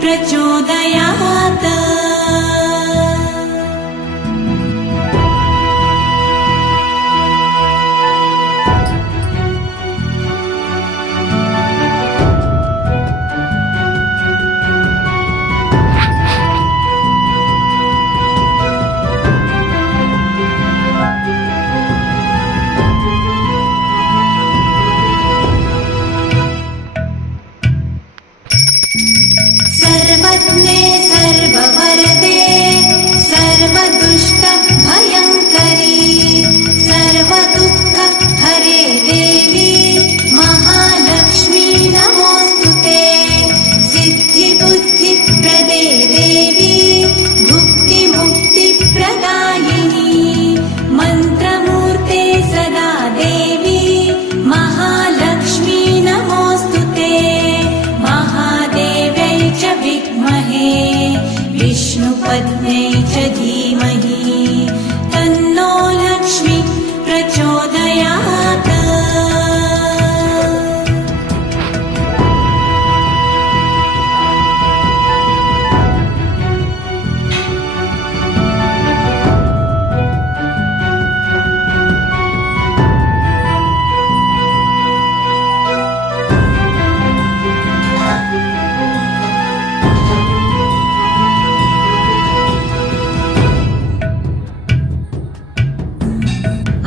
प्रचोदयात्। सर्वज्ञे सर्ववरदे सर्वदुष्टभयङ्करी सर्वदुःखहरे देवी महालक्ष्मी नमोऽस्तुते। सिद्धिबुद्धिप्रदे देवी भुक्तिमुक्तिप्रदायिनी मन्त्रमूर्ते सदा देवी महालक्ष्मी नमोऽस्तुते। महादेव्यै च विद्महे विष्णुपत्न्यै च धीमहि तन्नो लक्ष्मी प्रचोदयात्।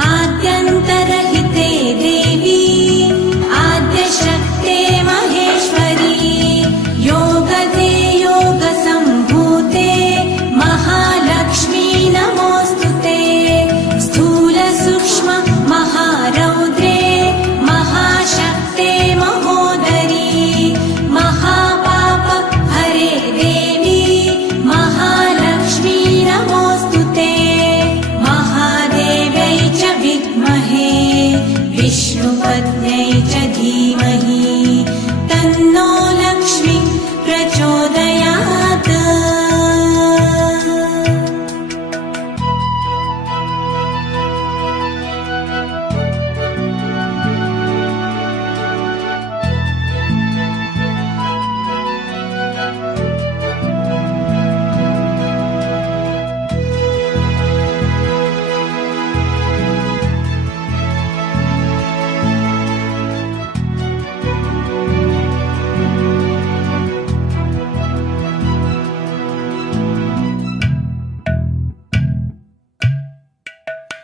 आद्यन्तरहिते देवी आद्यशक्ते महेश्वरी योगदे योगसम्भूते महालक्ष्मी नमोऽस्तुते। स्थूलसूक्ष्म महारौद्रे महाशक्ते महोदरी महापापहरे देवी महालक्ष्मी नमोऽस्तुते। महादेव्यै च विद्महे विष्णुपत्न्यै च धीमहि तन्नो लक्ष्मी प्रचोदयात्।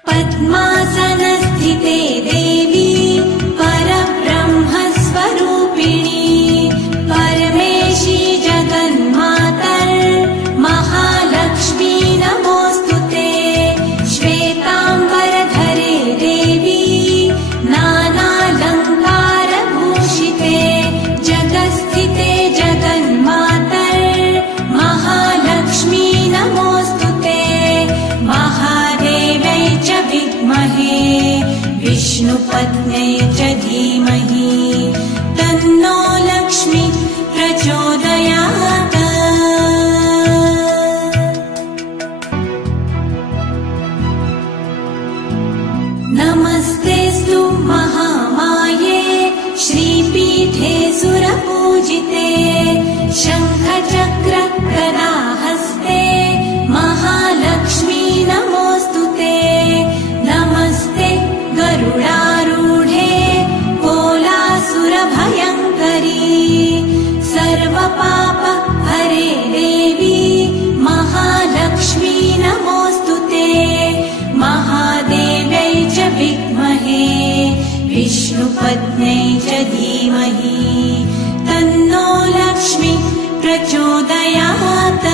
पद्मासनस्थिते देवी परब्रह्मस्वरूपिणी परमेशी जगन्मातर् महालक्ष्मी नमोऽस्तुते। श्वेताम्बरधरे देवी नानालङ्कारभूषिते जगत्स्थिते जगन्मातर् महालक्ष्मी नमोऽस्तुते। महादेव्यै च विद्महे विष्णुपत्न्यै च धीमहि तन्नो लक्ष्मी प्रचोदयात्। नमस्तेऽस्तु महामाये श्रीपीठे सुरपूजिते शङ्खचक्र गदाहस्ते महालक्ष्मी नमोऽस्तुते। नमस्ते गरुडारूढे कोलासुरभयङ्करी सर्वपापहरे देवी महालक्ष्मी नमोऽस्तुते। महादेव्यै च विद्महे विष्णुपत्न्यै च धीमहि तन्नो लक्ष्मी प्रचोदयात्।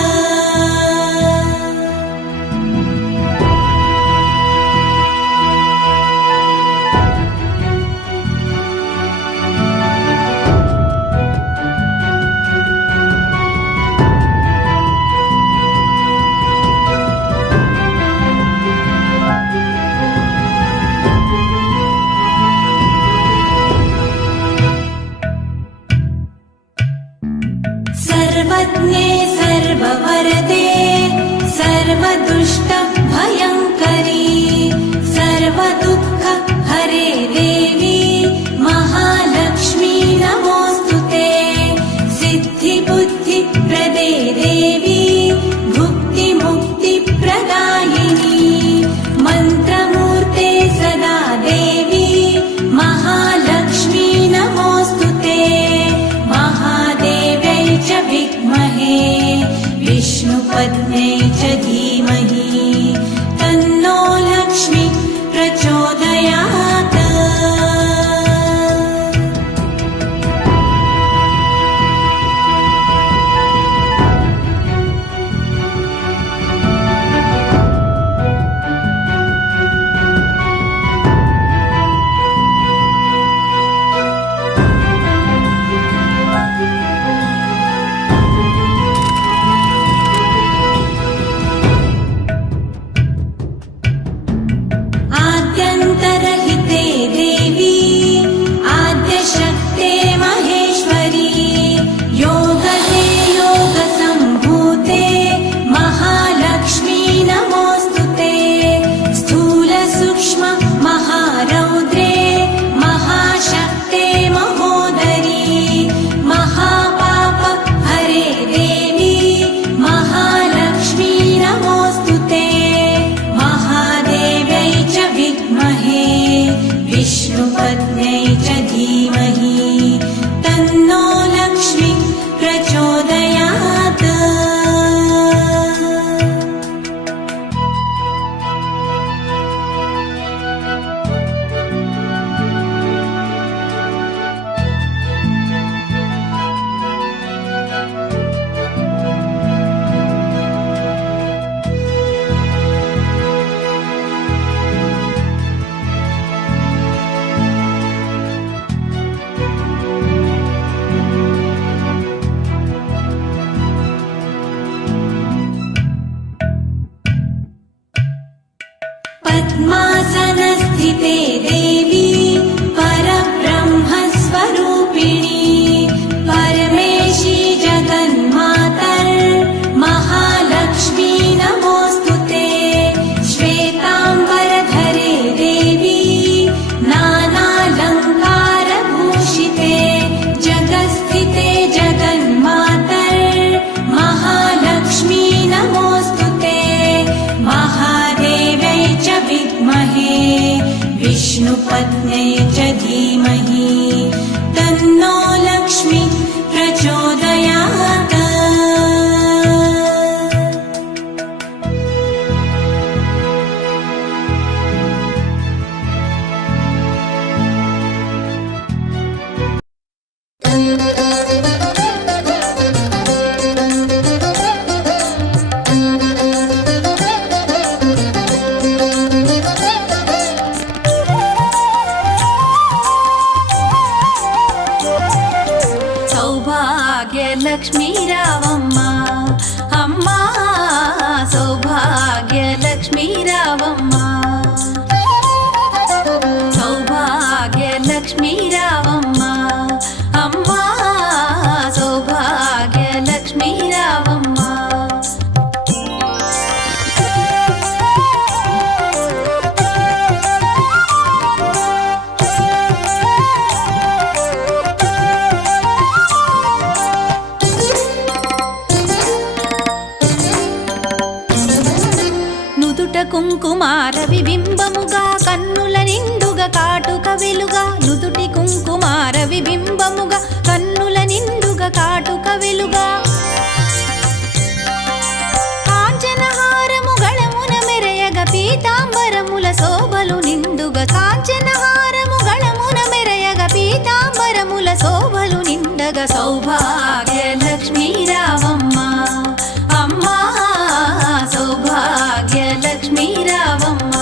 सर्वज्ञे सर्ववरदे सर्वदुष्टभयङ्करी सर्वदुःखहरे देवी महालक्ष्मी नमोऽस्तुते। सिद्धिबुद्धिप्रदे विष्णुपत्न्यै च धीमहि तन्नो लक्ष्मी प्रचोदयात्। आद्यन्तरहिते देवी आद्यशक्ते महेश्वरी योगते योगसम्भूते महालक्ष्मी नमोऽस्तुते। स्थूलसूक्ष्म महारौद्रे महाशक्ते महोदरी महापाप हरे देवी महालक्ष्मी नमोऽस्तुते। महादेव्यै च विद्महे विष्णुपत्न्यै च धीमहि तन्नो लक्ष्मी प्रचोदयात्। पद्मासनस्थिते देवी परब्रह्मस्वरूपिणी परमेशी जगन्मातर् महालक्ष्मी नमोऽस्तुते। श्वेताम्बरधरे देवी नानालङ्कारभूषिते जगत्स्थिते जगन्मातर् महालक्ष्मी नमोऽस्तुते। महादेव्यै च विद्महे विष्णुपत्न्यै च धीमहि तन्नो लक्ष्मी प्रचोदयात्। సౌభాగ్యలక్ష్మీ రావమ్మ అమ్మ సౌభాగ్యలక్ష్మీ రావమ్మ సౌభాగ్యలక్ష్మీ రావమ్మ అమ్మ సౌభాగ్యలక్ష్మీ రావమ్మ. కుంకుమార విబింబముగా కన్నుల నిండుగా కాటుక వెలుగా నుదుటి కుంకుమార విబింబముగా కన్నుల నిండుగా కాటుక వెలుగా కాంచనహారము గళమున మెరయగ పీతాంబరముల శోభలు నిండుగా కాంచనహారము గళమున మెరయగ పీతాంబరముల శోభలు నిండగా సౌభాగ్యలక్ష్మీ రావమ్మ అమ్మ సౌభాగ్యలక్ష్మీ రావమ్మ.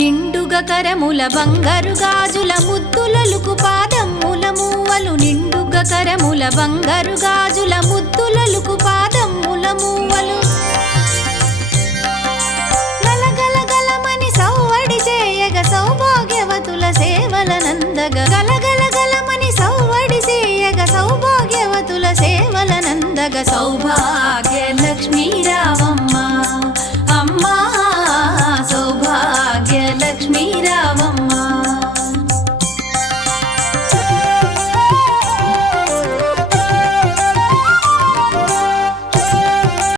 నిండుగా కరముల బంగారు గాజుల ముద్దులలుకు పాదమ్ముల మూవలు నిండుగా కరముల బంగారు గాజుల ముద్దులలుకు పాదమ్ముల మూవలు గలగలగలమని సౌవడి చేయగ సౌభాగ్యవతుల సేవల నందగ గలగలగలమని సౌవడి చేయగ సౌభాగ్యవతుల సేవల నందగ సౌభాగ్య